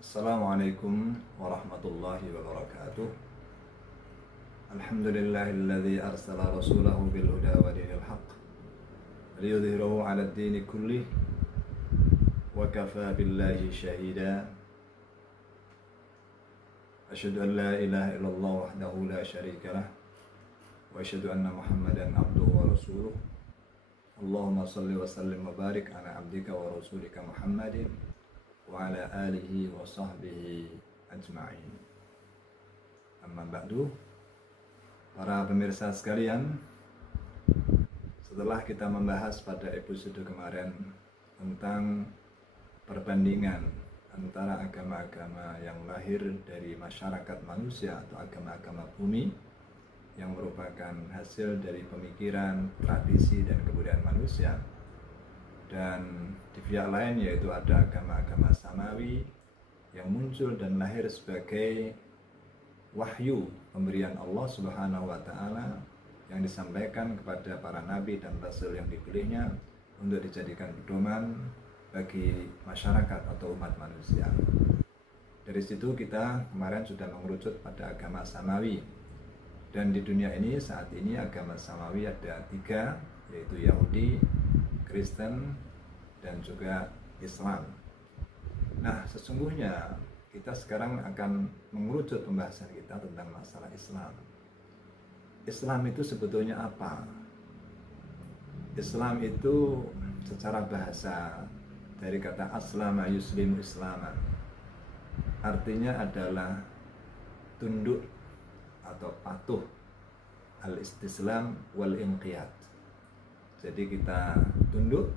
Assalamualaikum warahmatullahi wabarakatuh. Alhamdulillahilladzi arsala rasulahu bil huda wa dinil haqq liyudhhirahu 'ala ad-dini kullih wa kafa billahi shahida. Asyhadu an la ilaha illallah wahdahu la syarika lah wa asyhadu anna Muhammadan abduhu wa rasuluh. Allahumma shalli wa sallim wa barik ala abdika wa rasulika Muhammadin wa ala alihi wa sahbihi ajma'in. Amma ba'du, para pemirsa sekalian, setelah kita membahas pada episode kemarin tentang perbandingan antara agama-agama yang lahir dari masyarakat manusia atau agama-agama bumi yang merupakan hasil dari pemikiran, tradisi, dan kebudayaan manusia, dan di pihak lain yaitu ada agama-agama samawi yang muncul dan lahir sebagai wahyu pemberian Allah Subhanahu wa Ta'ala yang disampaikan kepada para nabi dan rasul yang dipilihnya untuk dijadikan pedoman bagi masyarakat atau umat manusia. Dari situ kita kemarin sudah mengerucut pada agama samawi, dan di dunia ini saat ini agama samawi ada 3, yaitu Yahudi, Kristen, dan juga Islam. Nah, sesungguhnya kita sekarang akan mengerucut pembahasan kita tentang masalah Islam. Islam itu sebetulnya apa? Islam itu secara bahasa dari kata aslama yuslimu islaman, artinya adalah tunduk atau patuh, al-istislam wal inqiyad. Jadi kita tunduk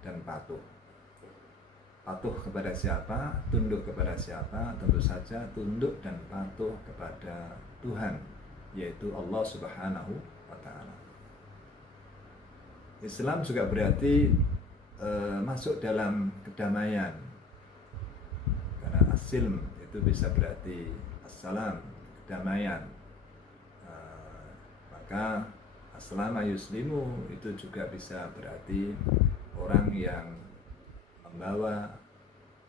dan patuh. Patuh kepada siapa? Tunduk kepada siapa? Tentu saja tunduk dan patuh kepada Tuhan, yaitu Allah Subhanahu wa Ta'ala. Islam juga berarti masuk dalam kedamaian, karena asilm itu bisa berarti assalam, kedamaian. Maka aslama yuslimu itu juga bisa berarti orang yang membawa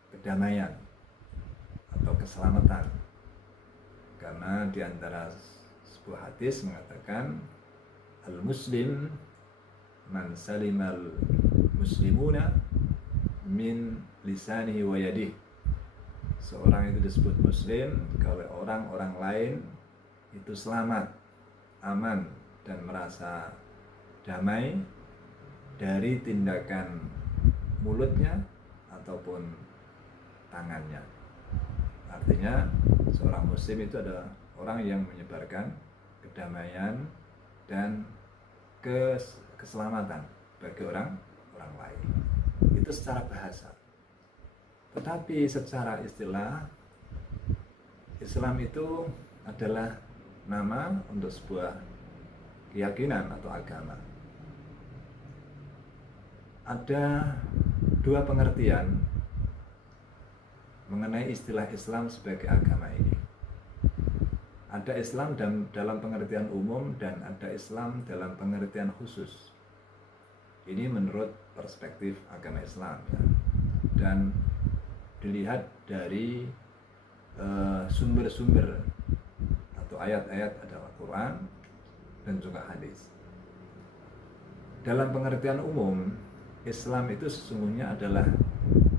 kedamaian atau keselamatan, karena di antara sebuah hadis mengatakan al-muslim man salimal muslimuna min lisanihi wa yadihi. Seorang itu disebut muslim kalau orang-orang lain itu selamat, aman, dan merasa damai dari tindakan mulutnya ataupun tangannya. Artinya seorang muslim itu adalah orang yang menyebarkan kedamaian dan keselamatan bagi orang lain. Itu secara bahasa. Tetapi secara istilah, Islam itu adalah nama untuk sebuah keyakinan atau agama. Ada 2 pengertian mengenai istilah Islam sebagai agama ini. Ada Islam dalam pengertian umum dan ada Islam dalam pengertian khusus. Ini menurut perspektif agama Islam, ya. Dan dilihat dari sumber-sumber atau ayat-ayat adalah Quran dan juga hadis. Dalam pengertian umum, Islam itu sesungguhnya adalah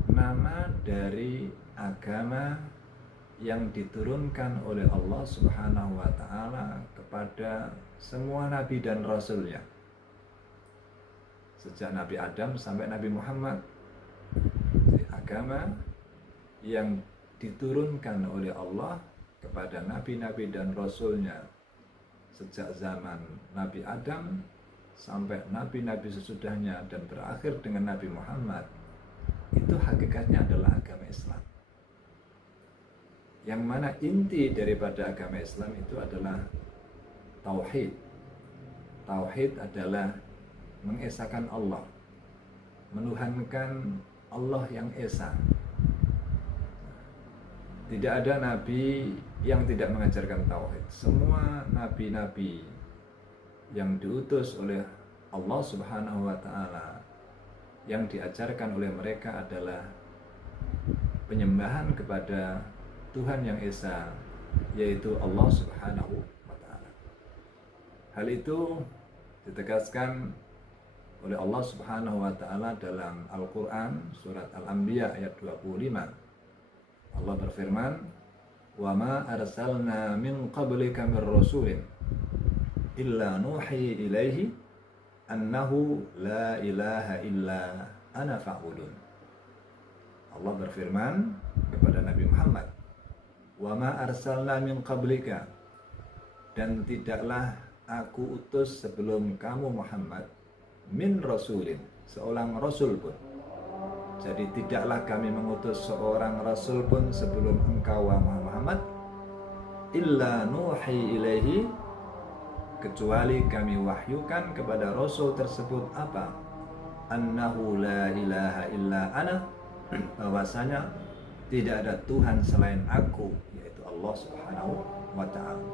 nama dari agama yang diturunkan oleh Allah Subhanahu wa Ta'ala kepada semua nabi dan rasulnya, sejak Nabi Adam sampai Nabi Muhammad. Jadi, agama yang diturunkan oleh Allah kepada nabi-nabi dan rasulnya sejak zaman Nabi Adam sampai nabi-nabi sesudahnya dan berakhir dengan Nabi Muhammad, itu hakikatnya adalah agama Islam. Yang mana inti daripada agama Islam itu adalah tauhid. Tauhid adalah mengesahkan Allah, menuhankan Allah yang esa. Tidak ada nabi yang tidak mengajarkan tauhid. Semua nabi-nabi yang diutus oleh Allah Subhanahu wa Ta'ala, yang diajarkan oleh mereka adalah penyembahan kepada Tuhan yang Esa, yaitu Allah Subhanahu wa Ta'ala. Hal itu ditegaskan oleh Allah Subhanahu wa Ta'ala dalam Al-Quran surat Al-Anbiya ayat 25. Allah berfirman, "Wa ma arsalna min qablika min rasulin illa nuhi ilaihi annahu la ilaha illa ana fa'budun." Allah berfirman kepada Nabi Muhammad, "Wa ma arsalna min qablika," dan tidaklah aku utus sebelum kamu Muhammad, min rasulin, seorang rasul pun. Jadi tidaklah kami mengutus seorang rasul pun sebelum engkau Muhammad, illa nuhi ilaihi, kecuali kami wahyukan kepada rasul tersebut apa? Annahu la ilaha illa ana, bahwasanya tidak ada Tuhan selain aku, yaitu Allah Subhanahu wa Ta'ala.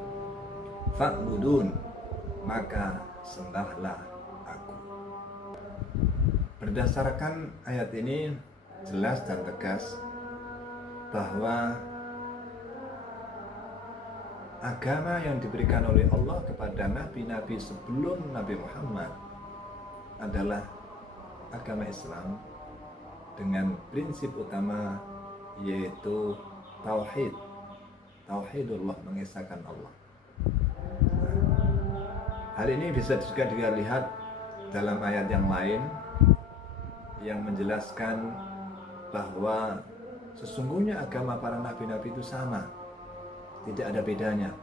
Fa'budun, maka sembahlah aku. Berdasarkan ayat ini jelas dan tegas bahwa agama yang diberikan oleh Allah kepada nabi-nabi sebelum Nabi Muhammad adalah agama Islam dengan prinsip utama, yaitu tauhid. Tauhidullah, mengesahkan Allah. Hal ini bisa juga dilihat dalam ayat yang lain yang menjelaskan bahwa sesungguhnya agama para nabi-nabi itu sama, tidak ada bedanya.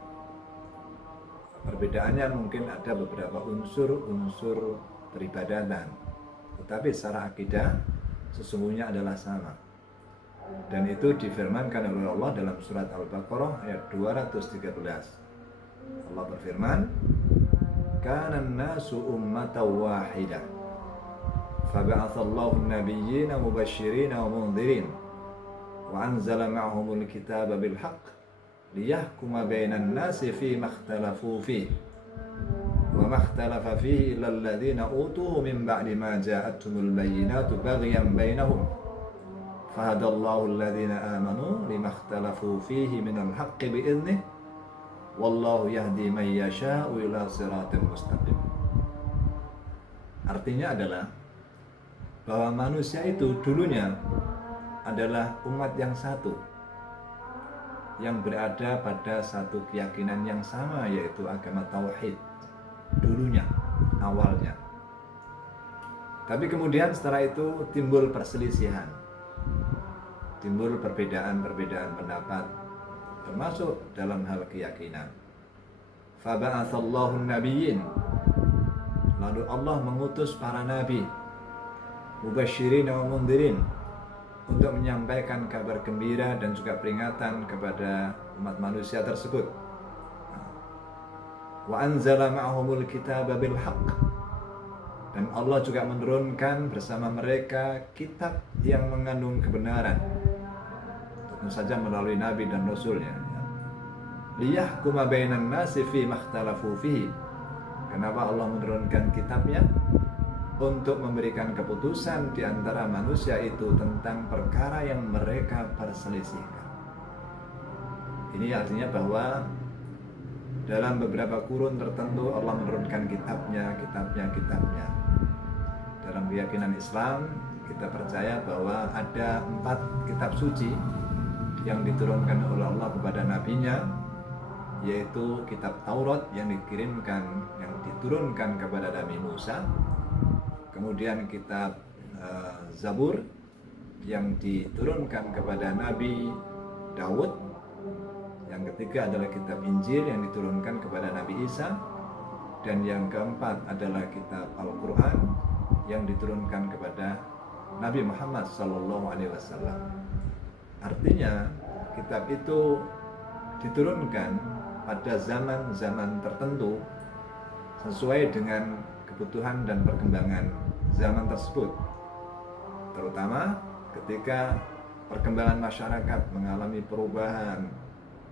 Perbedaannya mungkin ada beberapa unsur-unsur peribadatan, tetapi secara akidah sesungguhnya adalah sama. Dan itu difirmankan oleh Allah dalam surat Al-Baqarah ayat 213. Allah berfirman, "Kana an-nasu ummatan wahidah, faba'athallahu an-nabiyyina mubashshirina wa mundhirin, wa anzala ma'ahumul kitaba bil haqq liyahkuma bainan nasi fima ikhtalafu fihi, wa ma ikhtalafa fihi illa alladhina utuhu min ba'di ma ja'atuhumul bayyinatu baghyan bainahum, fahadallahu alladhina amanu lima ikhtalafu fihi minal haqqi bi'idhnihi, wallahu yahdi man yasha'u ila siratin mustaqim." Artinya adalah bahwa manusia itu dulunya adalah umat yang satu, yang berada pada satu keyakinan yang sama, yaitu agama tauhid dulunya, awalnya. Tapi kemudian setelah itu timbul perselisihan, timbul perbedaan-perbedaan pendapat, termasuk dalam hal keyakinan. Faba'athallahu an-nabiyyin, lalu Allah mengutus para nabi, mubasysyirin wa mundhirin, untuk menyampaikan kabar gembira dan juga peringatan kepada umat manusia tersebut. Wa anzala ma'ahumul kitaba bil haqq, dan Allah juga menurunkan bersama mereka kitab yang mengandung kebenaran, tentu saja melalui nabi dan rasulnya. Liyahkuma bainan nasi fi makhtalafu fihi. Kenapa Allah menurunkan kitabnya? Untuk memberikan keputusan di antara manusia itu tentang perkara yang mereka perselisihkan. Ini artinya bahwa dalam beberapa kurun tertentu Allah menurunkan kitabnya. Dalam keyakinan Islam kita percaya bahwa ada 4 kitab suci yang diturunkan oleh Allah kepada nabinya, yaitu kitab Taurat yang diturunkan kepada Nabi Musa, kemudian kitab Zabur yang diturunkan kepada Nabi Daud, yang ketiga adalah kitab Injil yang diturunkan kepada Nabi Isa, dan yang keempat adalah kitab Al-Quran yang diturunkan kepada Nabi Muhammad SAW. Artinya kitab itu diturunkan pada zaman-zaman tertentu sesuai dengan kebutuhan dan perkembangan zaman tersebut, terutama ketika perkembangan masyarakat mengalami perubahan,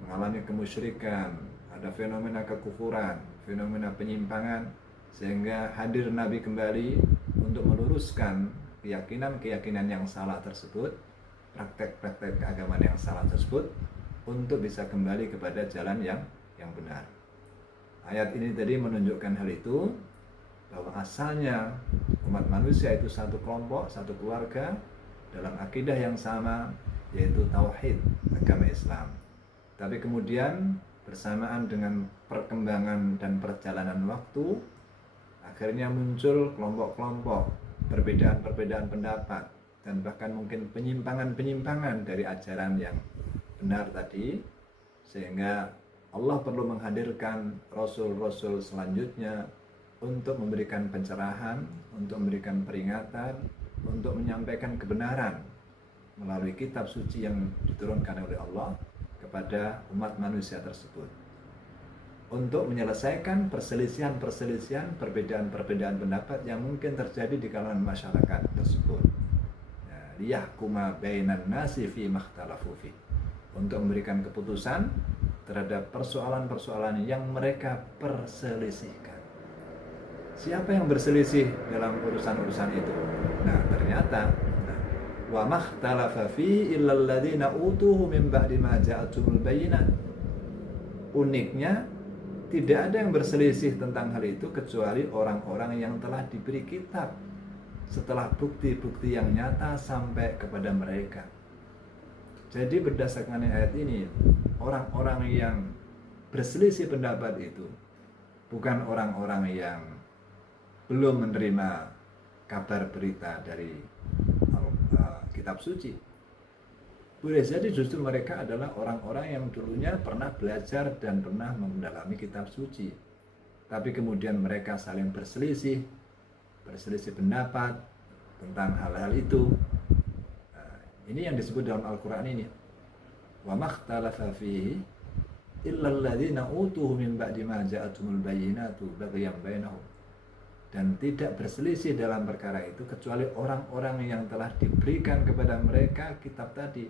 mengalami kemusyrikan, ada fenomena kekufuran, fenomena penyimpangan, sehingga hadir Nabi kembali untuk meluruskan keyakinan-keyakinan yang salah tersebut, praktek-praktek keagamaan yang salah tersebut untuk bisa kembali kepada jalan yang benar. Ayat ini tadi menunjukkan hal itu, bahwa asalnya umat manusia itu satu kelompok, satu keluarga dalam akidah yang sama, yaitu tauhid, agama Islam. Tapi kemudian bersamaan dengan perkembangan dan perjalanan waktu, akhirnya muncul kelompok-kelompok, perbedaan-perbedaan pendapat, dan bahkan mungkin penyimpangan-penyimpangan dari ajaran yang benar tadi, sehingga Allah perlu menghadirkan rasul-rasul selanjutnya untuk memberikan pencerahan, untuk memberikan peringatan, untuk menyampaikan kebenaran melalui kitab suci yang diturunkan oleh Allah kepada umat manusia tersebut, untuk menyelesaikan perselisihan-perselisihan, perbedaan-perbedaan pendapat yang mungkin terjadi di kalangan masyarakat tersebut. Liyahkuma bainan nasi fi makhtalafu fi, untuk memberikan keputusan terhadap persoalan-persoalan yang mereka perselisihkan. Siapa yang berselisih dalam urusan-urusan itu? Nah, ternyata wa makhtalafa fi illal ladzina utuhu min ba'di ma ja'atumul bayyinat. Uniknya, tidak ada yang berselisih tentang hal itu kecuali orang-orang yang telah diberi kitab setelah bukti-bukti yang nyata sampai kepada mereka. Jadi berdasarkan ayat ini, orang-orang yang berselisih pendapat itu bukan orang-orang yang belum menerima kabar berita dari kitab suci. Boleh jadi justru mereka adalah orang-orang yang dulunya pernah belajar dan pernah mendalami kitab suci, tapi kemudian mereka saling berselisih pendapat tentang hal-hal itu. Ini yang disebut dalam Al-Quran ini, wa makhtalafa fihi illal ladzina utuhu min ba'di ma ja'atumul bayyinatu baghyan bainahum. Dan tidak berselisih dalam perkara itu kecuali orang-orang yang telah diberikan kepada mereka kitab tadi,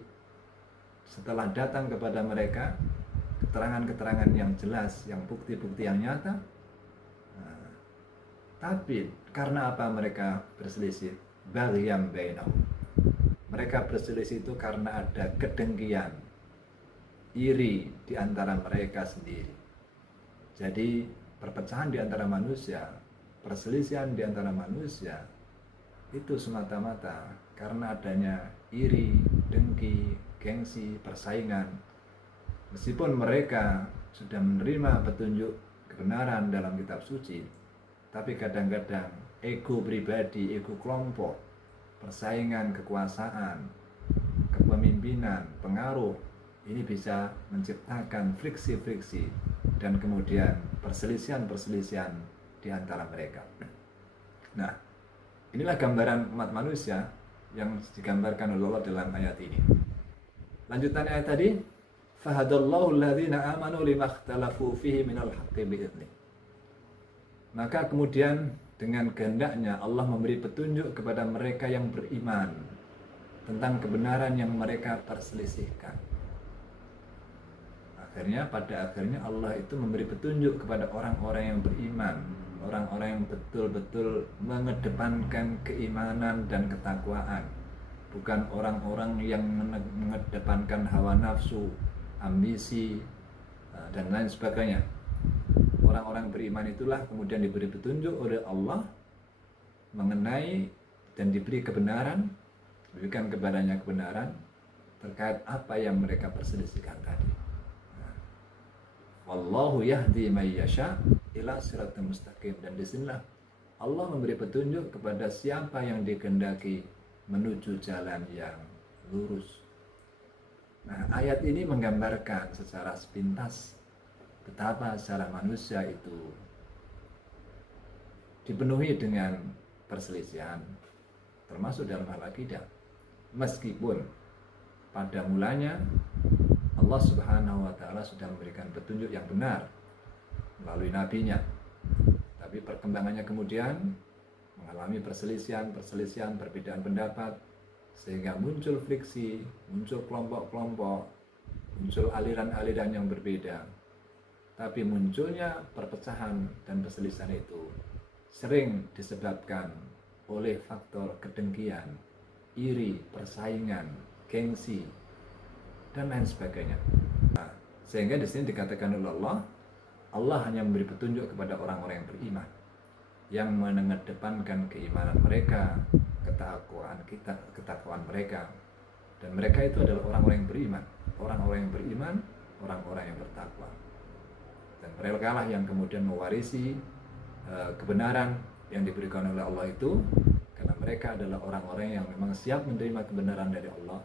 setelah datang kepada mereka keterangan-keterangan yang jelas, yang bukti-bukti yang nyata. Tapi karena apa mereka berselisih? Baghyan bainahum. Mereka berselisih itu karena ada kedengkian, iri di antara mereka sendiri. Jadi perpecahan di antara manusia, perselisihan di antara manusia itu semata-mata karena adanya iri, dengki, gengsi, persaingan. Meskipun mereka sudah menerima petunjuk kebenaran dalam kitab suci, tapi kadang-kadang ego pribadi, ego kelompok, persaingan kekuasaan, kepemimpinan, pengaruh, ini bisa menciptakan friksi-friksi dan kemudian perselisihan-perselisihan di antara mereka. Nah, inilah gambaran umat manusia yang digambarkan oleh Allah dalam ayat ini. Lanjutan ayat tadi, fahadallahu alladhina amanu limakhtalafu fihi minal haqqi bi'idni. Maka kemudian dengan kehendaknya Allah memberi petunjuk kepada mereka yang beriman tentang kebenaran yang mereka perselisihkan. Pada akhirnya Allah itu memberi petunjuk kepada orang-orang yang beriman, orang-orang yang betul-betul mengedepankan keimanan dan ketakwaan, bukan orang-orang yang mengedepankan hawa nafsu, ambisi, dan lain sebagainya. Orang-orang beriman itulah kemudian diberi petunjuk oleh Allah mengenai dan diberi kebenaran, diberikan kepadanya kebenaran terkait apa yang mereka perselisihkan tadi. Wallahu yahdi may yasha ila siratal mustaqim. Dan disinilah Allah memberi petunjuk kepada siapa yang dikehendaki menuju jalan yang lurus. Nah, ayat ini menggambarkan secara sepintas betapa secara manusia itu dipenuhi dengan perselisihan, termasuk dalam hal akidah. Meskipun pada mulanya Allah Subhanahu wa Ta'ala sudah memberikan petunjuk yang benar melalui nabinya, tapi perkembangannya kemudian mengalami perselisihan, perbedaan pendapat, sehingga muncul friksi, muncul kelompok-kelompok, muncul aliran-aliran yang berbeda. Tapi munculnya perpecahan dan perselisihan itu sering disebabkan oleh faktor kedengkian, iri, persaingan, gengsi, dan lain sebagainya. Nah, sehingga di sini dikatakan oleh Allah hanya memberi petunjuk kepada orang-orang yang beriman, yang mengedepankan keimanan mereka, ketakwaan mereka, dan mereka itu adalah orang-orang yang beriman, orang-orang yang bertakwa. Dan mereka lah yang kemudian mewarisi kebenaran yang diberikan oleh Allah itu, karena mereka adalah orang-orang yang memang siap menerima kebenaran dari Allah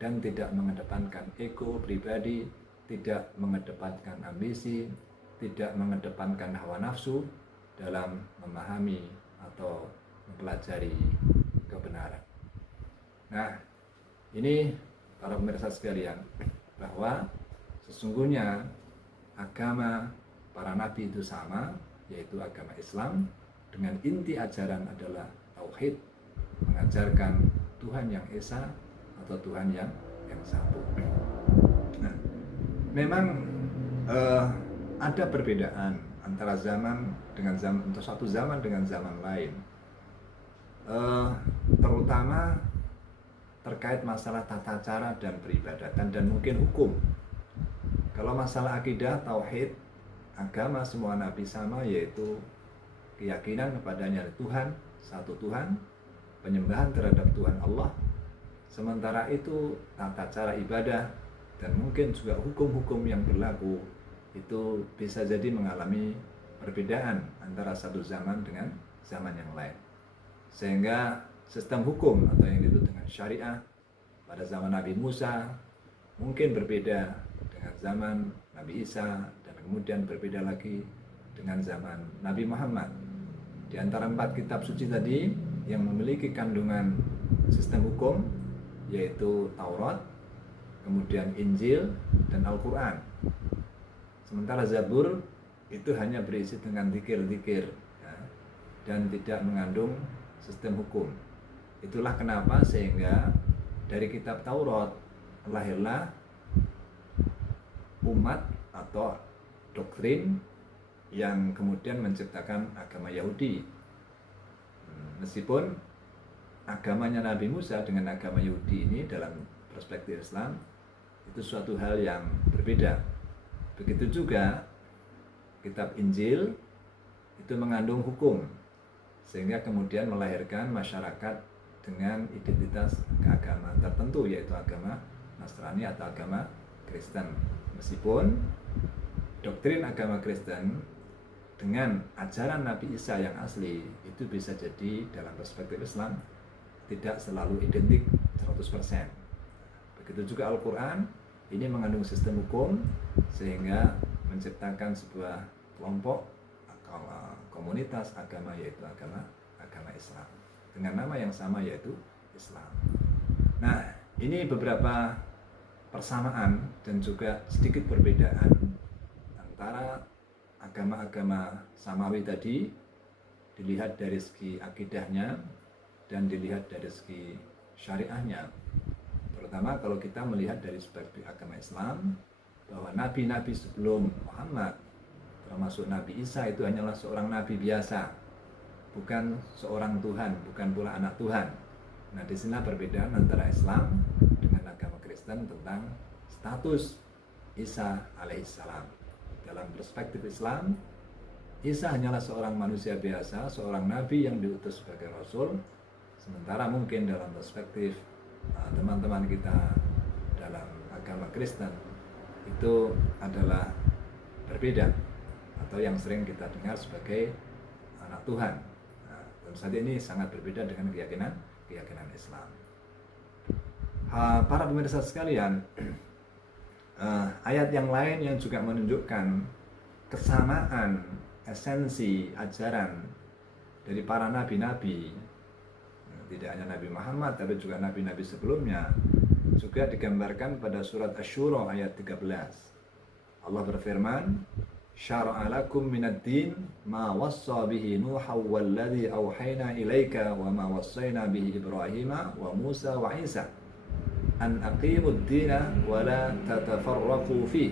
dan tidak mengedepankan ego pribadi, tidak mengedepankan ambisi, tidak mengedepankan hawa nafsu dalam memahami atau mempelajari kebenaran. Nah, ini para pemirsa sekalian, bahwa sesungguhnya agama para nabi itu sama, yaitu agama Islam, dengan inti ajaran adalah tauhid, mengajarkan Tuhan yang esa atau Tuhan yang satu. Nah, memang ada perbedaan antara zaman dengan zaman, untuk satu zaman dengan zaman lain, terutama terkait masalah tata cara dan peribadatan dan mungkin hukum. Kalau masalah akidah, tauhid, agama semua nabi sama, yaitu keyakinan kepadanya Tuhan, satu Tuhan, penyembahan terhadap Tuhan Allah. Sementara itu tata cara ibadah dan mungkin juga hukum-hukum yang berlaku itu bisa jadi mengalami perbedaan antara satu zaman dengan zaman yang lain. Sehingga sistem hukum atau yang disebut dengan syariah pada zaman Nabi Musa mungkin berbeda dengan zaman Nabi Isa, dan kemudian berbeda lagi dengan zaman Nabi Muhammad. Di antara 4 kitab suci tadi yang memiliki kandungan sistem hukum, yaitu Taurat, kemudian Injil, dan Al-Quran. Sementara Zabur itu hanya berisi dengan zikir-zikir, ya, dan tidak mengandung sistem hukum. Itulah kenapa sehingga dari kitab Taurat lahirlah umat atau doktrin yang kemudian menciptakan agama Yahudi. Meskipun agamanya Nabi Musa dengan agama Yahudi ini dalam perspektif Islam itu suatu hal yang berbeda. Begitu juga kitab Injil itu mengandung hukum, sehingga kemudian melahirkan masyarakat dengan identitas keagamaan tertentu, yaitu agama Nasrani atau agama Kristen. Meskipun doktrin agama Kristen dengan ajaran Nabi Isa yang asli itu bisa jadi dalam perspektif Islam tidak selalu identik 100%. Begitu juga Al-Quran, ini mengandung sistem hukum sehingga menciptakan sebuah kelompok atau komunitas agama, yaitu agama Islam, dengan nama yang sama, yaitu Islam. Nah, ini beberapa persamaan dan juga sedikit perbedaan antara agama-agama samawi tadi, dilihat dari segi akidahnya dan dilihat dari segi syariahnya. Terutama kalau kita melihat dari perspektif agama Islam, bahwa nabi-nabi sebelum Muhammad, termasuk Nabi Isa, itu hanyalah seorang nabi biasa, bukan seorang Tuhan, bukan pula anak Tuhan. Nah, di sini perbedaan antara Islam dengan agama Kristen tentang status Isa alaihissalam. Dalam perspektif Islam, Isa hanyalah seorang manusia biasa, seorang nabi yang diutus sebagai rasul. Sementara mungkin dalam perspektif teman-teman kita dalam agama Kristen itu adalah berbeda, atau yang sering kita dengar sebagai anak Tuhan. Nah, tentu saja ini sangat berbeda dengan keyakinan Islam. Para pemirsa sekalian, ayat yang lain yang juga menunjukkan kesamaan esensi ajaran dari para nabi-nabi, tidak hanya Nabi Muhammad tapi juga nabi-nabi sebelumnya, juga digambarkan pada surat Asy-Syura ayat 13. Allah berfirman, "Syara'a lakum minad din ma wassa bihi Nuha walladzi auhayna ilaika wa ma wassayna bihi Ibrahima wa Musa wa Isa an aqimud dina wa la tatafarraqu fi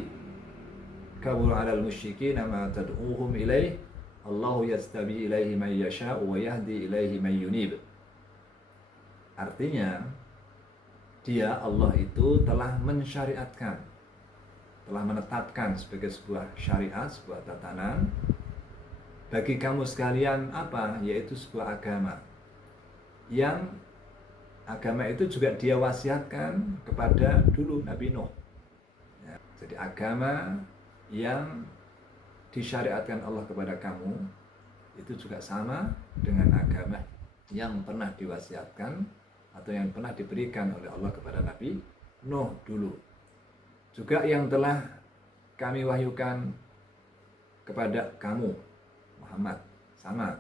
kabur 'alal musyrikina ma tad'uuhum ilaih Allahu yastabi ilaihi man yasha'u wa yahdi ilaihi man yunib." Artinya, Dia Allah itu telah mensyariatkan, telah menetapkan sebagai sebuah syariat, sebuah tatanan bagi kamu sekalian apa? Yaitu sebuah agama. Yang agama itu juga dia wasiatkan kepada dulu Nabi Nuh. Ya, jadi agama yang disyariatkan Allah kepada kamu itu juga sama dengan agama yang pernah diwasiatkan atau yang pernah diberikan oleh Allah kepada Nabi Nuh dulu. Juga yang telah kami wahyukan kepada kamu Muhammad, sama.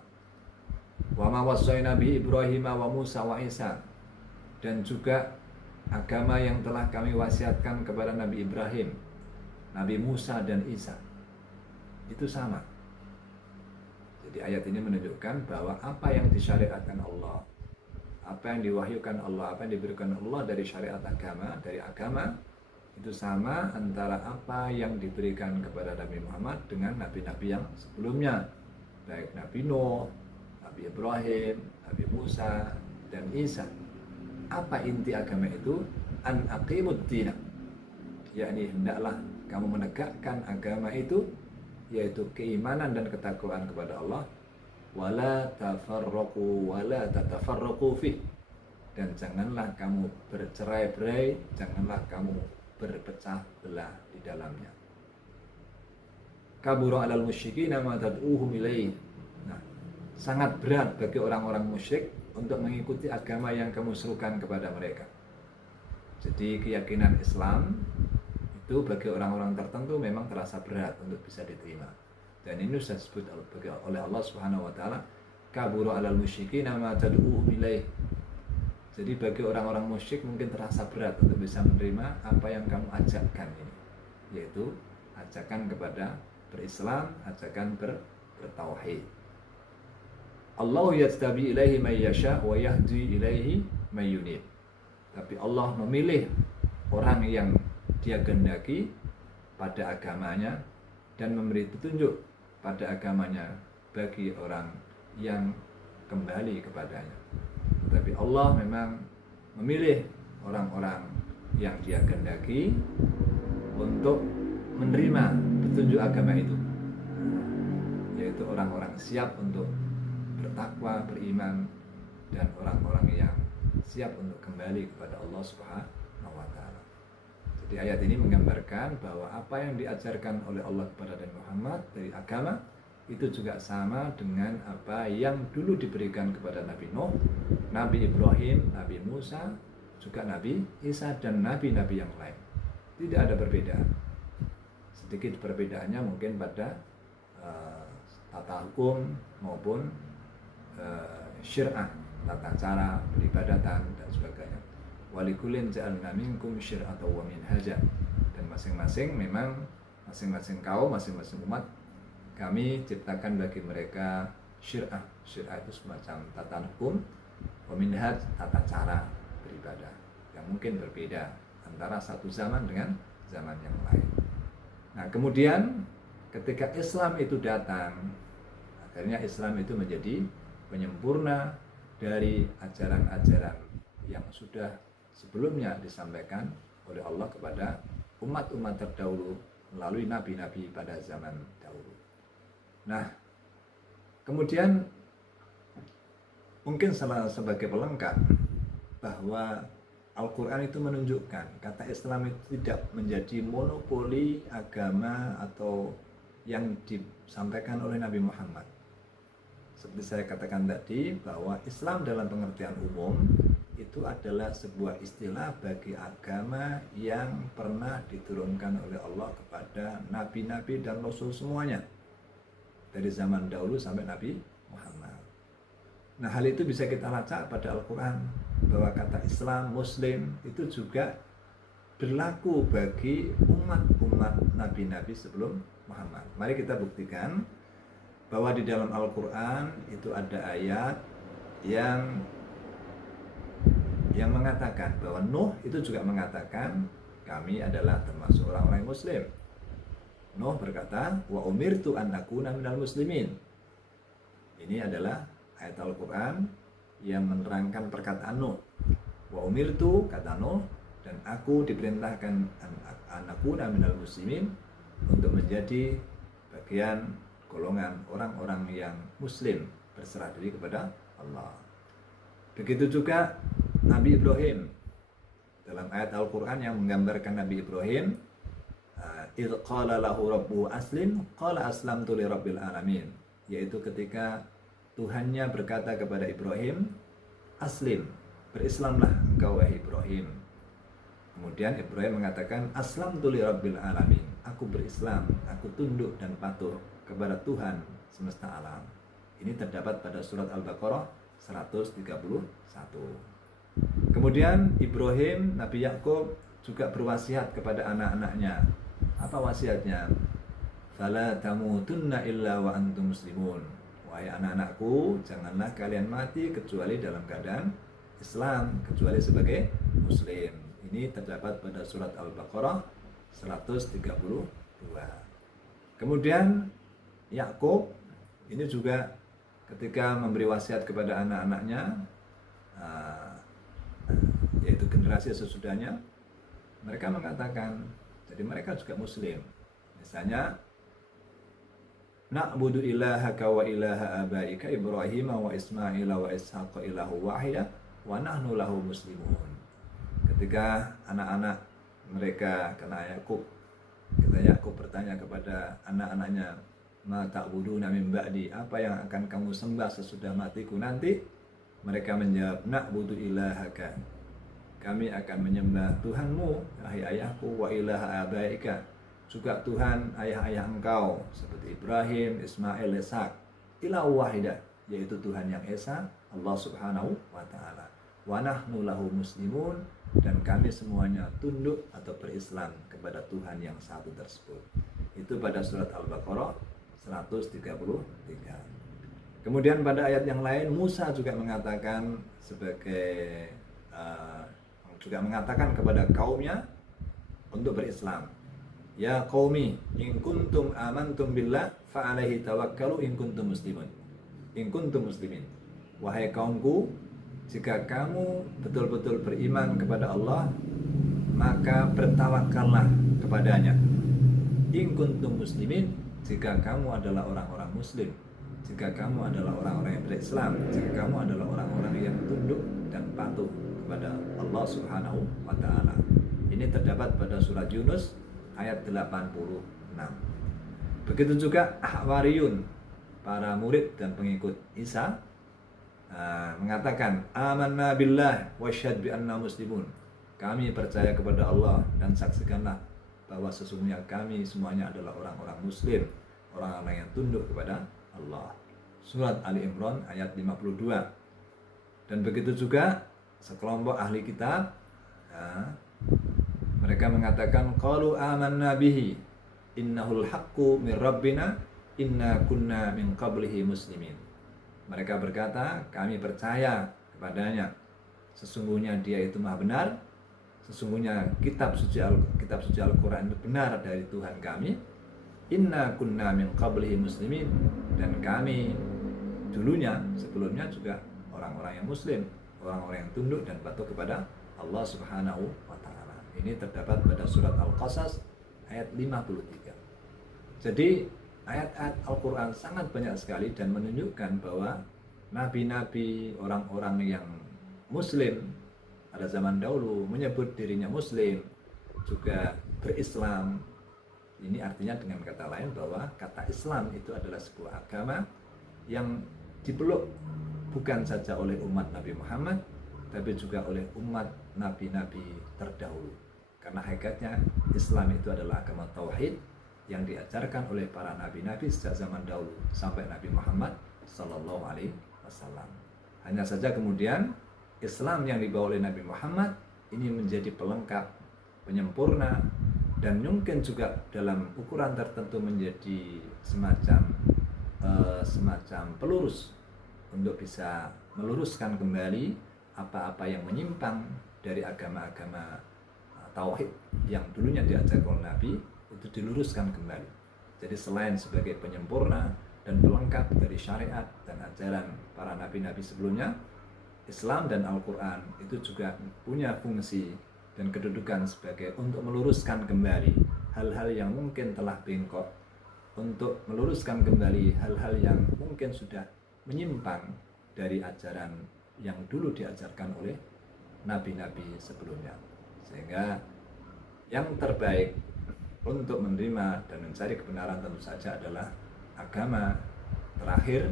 Wa ma wassayna bi Ibrahim wa Musa wa Isa. Dan juga agama yang telah kami wasiatkan kepada Nabi Ibrahim, Nabi Musa dan Isa. Itu sama. Jadi ayat ini menunjukkan bahwa apa yang disyariatkan Allah, apa yang diwahyukan Allah, apa yang diberikan Allah dari syariat agama, dari agama, itu sama antara apa yang diberikan kepada Nabi Muhammad dengan nabi-nabi yang sebelumnya, baik Nabi Nuh, Nabi Ibrahim, Nabi Musa, dan Isa. Apa inti agama itu? An aqimud dina, yakni hendaklah kamu menegakkan agama itu, yaitu keimanan dan ketakwaan kepada Allah. Wala tafarraqu wala tatafarraqu fi, dan janganlah kamu bercerai-berai, janganlah kamu berpecah belah di dalamnya. Kabura 'alal musyrikin ma tad'uhum ilaih. Nah, sangat berat bagi orang-orang musyrik untuk mengikuti agama yang kamu serukan kepada mereka. Jadi keyakinan Islam itu bagi orang-orang tertentu memang terasa berat untuk bisa diterima. Dan ini sudah disebut oleh Allah Subhanahu wa taala, kabura 'alal musyrikin ma tad'uhum ilaih. Jadi bagi orang-orang musyrik mungkin terasa berat untuk bisa menerima apa yang kamu ajakkan ini, yaitu ajakan kepada berislam, ajakan bertauhid. Allah yajtabi ilaihi may yasha wa yahdi ilaihi may yunib. Tapi Allah memilih orang yang dia kehendaki pada agamanya dan memberi petunjuk pada agamanya bagi orang yang kembali kepadanya. Tapi Allah memang memilih orang-orang yang dia kehendaki untuk menerima petunjuk agama itu, yaitu orang-orang siap untuk bertakwa, beriman, dan orang-orang yang siap untuk kembali kepada Allah Subhanahu wa taala. Jadi ayat ini menggambarkan bahwa apa yang diajarkan oleh Allah kepada Nabi Muhammad dari agama itu juga sama dengan apa yang dulu diberikan kepada Nabi Nuh, Nabi Ibrahim, Nabi Musa, juga Nabi Isa, dan nabi-nabi yang lain. Tidak ada perbedaan. Sedikit perbedaannya mungkin pada tata hukum maupun syir'ah, tata cara peribadatan dan sebagainya. Walikulin ja'alna minkum syir'atan wa minhaja. Dan masing-masing memang masing-masing kaum, masing-masing umat kami ciptakan bagi mereka syir'ah. Syir'ah itu semacam tata hukum, wa minhaj, tata cara beribadah yang mungkin berbeda antara satu zaman dengan zaman yang lain. Nah, kemudian ketika Islam itu datang, akhirnya Islam itu menjadi penyempurna dari ajaran-ajaran yang sudah sebelumnya disampaikan oleh Allah kepada umat-umat terdahulu melalui nabi-nabi pada zaman dahulu. Nah, kemudian mungkin sebagai pelengkap bahwa Al-Quran itu menunjukkan kata Islam itu tidak menjadi monopoli agama atau yang disampaikan oleh Nabi Muhammad. Seperti saya katakan tadi, bahwa Islam dalam pengertian umum itu adalah sebuah istilah bagi agama yang pernah diturunkan oleh Allah kepada nabi-nabi dan rasul semuanya, dari zaman dahulu sampai Nabi Muhammad. Nah, hal itu bisa kita lacak pada Al-Quran, bahwa kata Islam, Muslim itu juga berlaku bagi umat-umat nabi-nabi sebelum Muhammad. Mari kita buktikan bahwa di dalam Al-Quran itu ada ayat yang mengatakan bahwa Nuh itu juga mengatakan kami adalah termasuk orang-orang Muslim. Nuh berkata, wa umirtu an akuna minal muslimin. Ini adalah ayat Al-Quran yang menerangkan perkataan Nuh. Wa umirtu, kata Nuh, dan aku diperintahkan anakuna minal muslimin, untuk menjadi bagian golongan orang-orang yang muslim, berserah diri kepada Allah. Begitu juga Nabi Ibrahim, dalam ayat Al-Quran yang menggambarkan Nabi Ibrahim, idh qala lahu rabbuhu aslim qala aslamtu li rabbil alamin, yaitu ketika Tuhannya berkata kepada Ibrahim, aslim, berislamlah engkau wahai Ibrahim. Kemudian Ibrahim mengatakan, aslamtu li rabbil alamin, aku berislam, aku tunduk dan patuh kepada Tuhan semesta alam. Ini terdapat pada surat Al-Baqarah 131. Kemudian Ibrahim, Nabi Yakub juga berwasiat kepada anak-anaknya. Apa wasiatnya? Fala tamutunna illa wa antum muslimun. Wahai anak-anakku, janganlah kalian mati kecuali dalam keadaan Islam, kecuali sebagai muslim. Ini terdapat pada surat Al-Baqarah 132. Kemudian Yakub ini juga ketika memberi wasiat kepada anak-anaknya, yaitu generasi sesudahnya, mereka mengatakan, jadi mereka juga muslim. Misalnya, na'budu ilahaka wa ilaha abaika Ibrahim wa Ismail wa Ishaq ilahu wahida wa nahnu lahu muslimun. Ketika anak-anak mereka, kata Yakub bertanya kepada anak-anaknya, ma ta'buduna min ba'di, apa yang akan kamu sembah sesudah matiku nanti? Mereka menjawab, na'budu ilahaka, kami akan menyembah Tuhanmu, wahai ayahku, wa ilaha abaika, juga Tuhan ayah-ayah engkau, seperti Ibrahim, Ismail, Ishaq, ilahu wahidah, yaitu Tuhan yang esa, Allah subhanahu wa ta'ala. Wa nahnu lahu muslimun, dan kami semuanya tunduk atau berislam kepada Tuhan yang satu tersebut. Itu pada surat Al-Baqarah 133. Kemudian pada ayat yang lain, Musa juga mengatakan kepada kaumnya untuk berislam. Ya qaumi, in kuntum amantum billah fa alaihi tawakkalu in kuntum muslimin. In kuntum muslimin. Wahai kaumku, jika kamu betul-betul beriman kepada Allah, maka bertawakallah kepadanya. In kuntum muslimin, jika kamu adalah orang-orang muslim, jika kamu adalah orang-orang yang berislam, jika kamu adalah orang-orang yang tunduk dan patuh kepada Allah subhanahu wa ta'ala. Ini terdapat pada surat Yunus ayat 86. Begitu juga Ahwariyun, para murid dan pengikut Isa, mengatakan, amanna billah wa syahid bi anna muslimun, kami percaya kepada Allah dan saksikanlah bahwa sesungguhnya kami semuanya adalah orang-orang muslim, orang-orang yang tunduk kepada Allah. Surat Ali Imran ayat 52. Dan begitu juga sekelompok ahli kitab, mereka mengatakan, qalu amanna bihi innahul haqqu min rabbina inna kunna min qablihi muslimin. Mereka berkata, kami percaya kepadanya, sesungguhnya dia itu maha benar, sesungguhnya kitab suci Al-Quran itu benar dari Tuhan kami, inna kunna min qablihi muslimin, dan kami dulunya, sebelumnya juga orang-orang yang muslim, orang-orang yang tunduk dan patuh kepada Allah subhanahu wa ta'ala. Ini terdapat pada surat Al-Qasas ayat 53. Jadi ayat-ayat Al-Quran sangat banyak sekali dan menunjukkan bahwa nabi-nabi, orang-orang yang muslim pada zaman dahulu menyebut dirinya muslim, juga berislam. Ini artinya dengan kata lain bahwa kata Islam itu adalah sebuah agama yang dipeluk bukan saja oleh umat Nabi Muhammad, tapi juga oleh umat nabi-nabi terdahulu. Karena hakikatnya Islam itu adalah agama tauhid yang diajarkan oleh para nabi-nabi sejak zaman dahulu sampai Nabi Muhammad Sallallahu Alaihi Wasallam. Hanya saja kemudian Islam yang dibawa oleh Nabi Muhammad ini menjadi pelengkap, penyempurna, dan mungkin juga dalam ukuran tertentu menjadi semacam pelurus untuk bisa meluruskan kembali apa-apa yang menyimpang dari agama-agama tauhid yang dulunya diajarkan oleh Nabi, itu diluruskan kembali. Jadi selain sebagai penyempurna dan pelengkap dari syariat dan ajaran para nabi-nabi sebelumnya, Islam dan Al-Quran itu juga punya fungsi dan kedudukan sebagai untuk meluruskan kembali hal-hal yang mungkin telah bengkok, untuk meluruskan kembali hal-hal yang mungkin sudah menyimpang dari ajaran yang dulu diajarkan oleh nabi-nabi sebelumnya. Sehingga yang terbaik untuk menerima dan mencari kebenaran tentu saja adalah agama terakhir,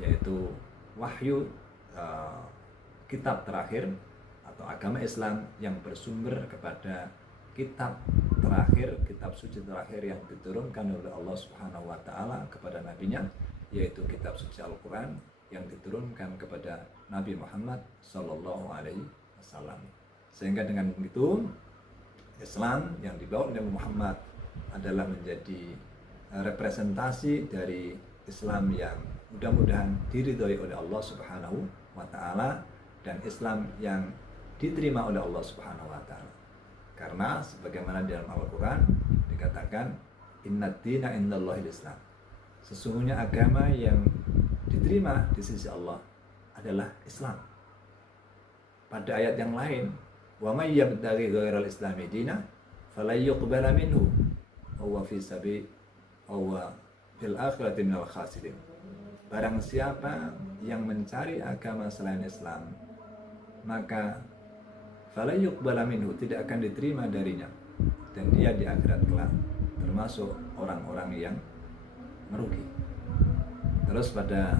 yaitu wahyu, kitab terakhir atau agama Islam yang bersumber kepada kitab terakhir, kitab suci terakhir yang diturunkan oleh Allah Subhanahu wa taala kepada nabinya, yaitu kitab suci Al-Qur'an yang diturunkan kepada Nabi Muhammad sallallahu alaihi wasallam. Sehingga dengan begitu Islam yang dibawa oleh Muhammad adalah menjadi representasi dari Islam yang mudah-mudahan diridhoi oleh Allah Subhanahu wa taala dan Islam yang diterima oleh Allah Subhanahu wa taala. Karena sebagaimana di dalam Al-Qur'an dikatakan innad dina indallahil Islam. Sesungguhnya agama yang diterima di sisi Allah adalah Islam. Pada ayat yang lain, wa may yabtaghi ghairal islami dina falan yuqbala minhu wa huwa fi sabi wa fil akhirati minal khasirin. Barang siapa yang mencari agama selain Islam, maka falan yuqbala minhu, tidak akan diterima darinya, dan dia di akhirat kelak termasuk orang-orang yang merugi. Terus pada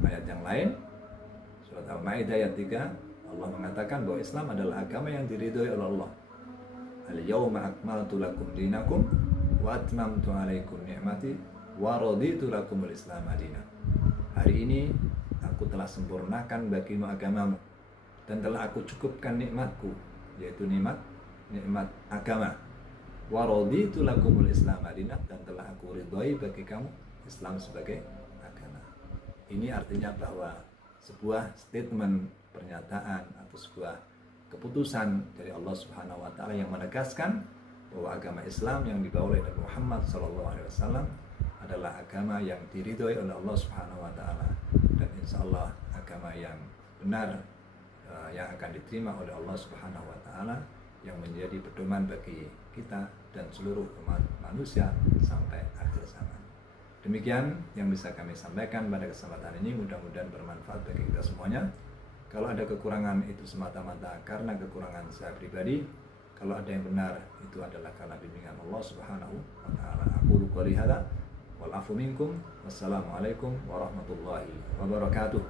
ayat yang lain, surat Al-Maidah ayat 3, Allah mengatakan bahwa Islam adalah agama yang diridhoi oleh Allah. Al-yawma akmaltu lakum dinakum wa atmamtu alaikum ni'mati wa raditu lakumul Islam madina. Hari ini aku telah sempurnakan bagimu agamamu dan telah aku cukupkan nikmatku, yaitu nikmat agama. Wa raditu lakumul Islam madina, dan telah aku ridhoi bagi kamu Islam sebagai agama. Ini artinya bahwa sebuah statement, pernyataan atau sebuah keputusan dari Allah Subhanahu wa taala yang menegaskan bahwa agama Islam yang dibawa oleh Nabi Muhammad SAW adalah agama yang diridhoi oleh Allah Subhanahu wa taala, dan insya Allah agama yang benar, yang akan diterima oleh Allah Subhanahu wa taala, yang menjadi pedoman bagi kita dan seluruh umat manusia sampai akhir zaman. Demikian yang bisa kami sampaikan pada kesempatan ini, mudah-mudahan bermanfaat bagi kita semuanya. Kalau ada kekurangan itu semata-mata karena kekurangan saya pribadi. Kalau ada yang benar itu adalah karena bimbingan Allah Subhanahu wa taala. Aqulu qouli hadza wal afu minkum. Wassalamualaikum warahmatullahi wabarakatuh.